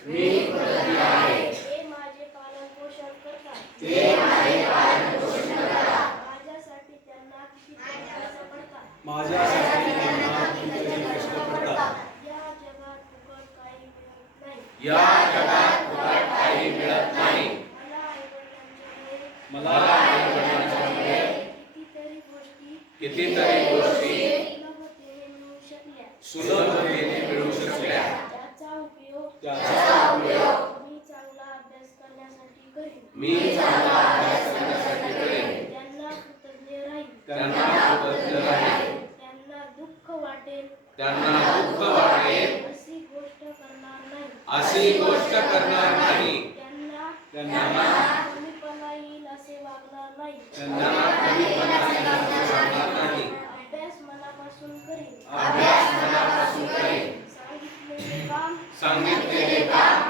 मी पुतल्याए ते ते माझे पालन पोषण करतात माझ्यासाठी त्यांना किती कष्ट पडतात माझ्यासाठी त्यांना किती कष्ट पडतात या जगात फुकट काही मिळत नाही या जगात फुकट काही मिळत नाही मला कितीतरी गोष्टी कितीतरी सुलभ अभ्यास करण्यासाठी करेन. मी चांगला अभ्यास करण्यासाठी करेन. त्यांना कृतज्ञ राहील त्यांना कृतज्ञ राहील त्यांना दुःख वाटेल. त्यांना दुःख वाटेल. अशी गोष्ट करणार नाही. अशी गोष्ट करणार नाही. त्यांना त्यांना कमीपणा येईल असे वागणार नाही. त्यांना कमीपणा येईल असे वागणार नाही. अभ्यास मनापासून करेन. अभ्यास मनापासून करेन. सांगितलेले काम सांगितलेले काम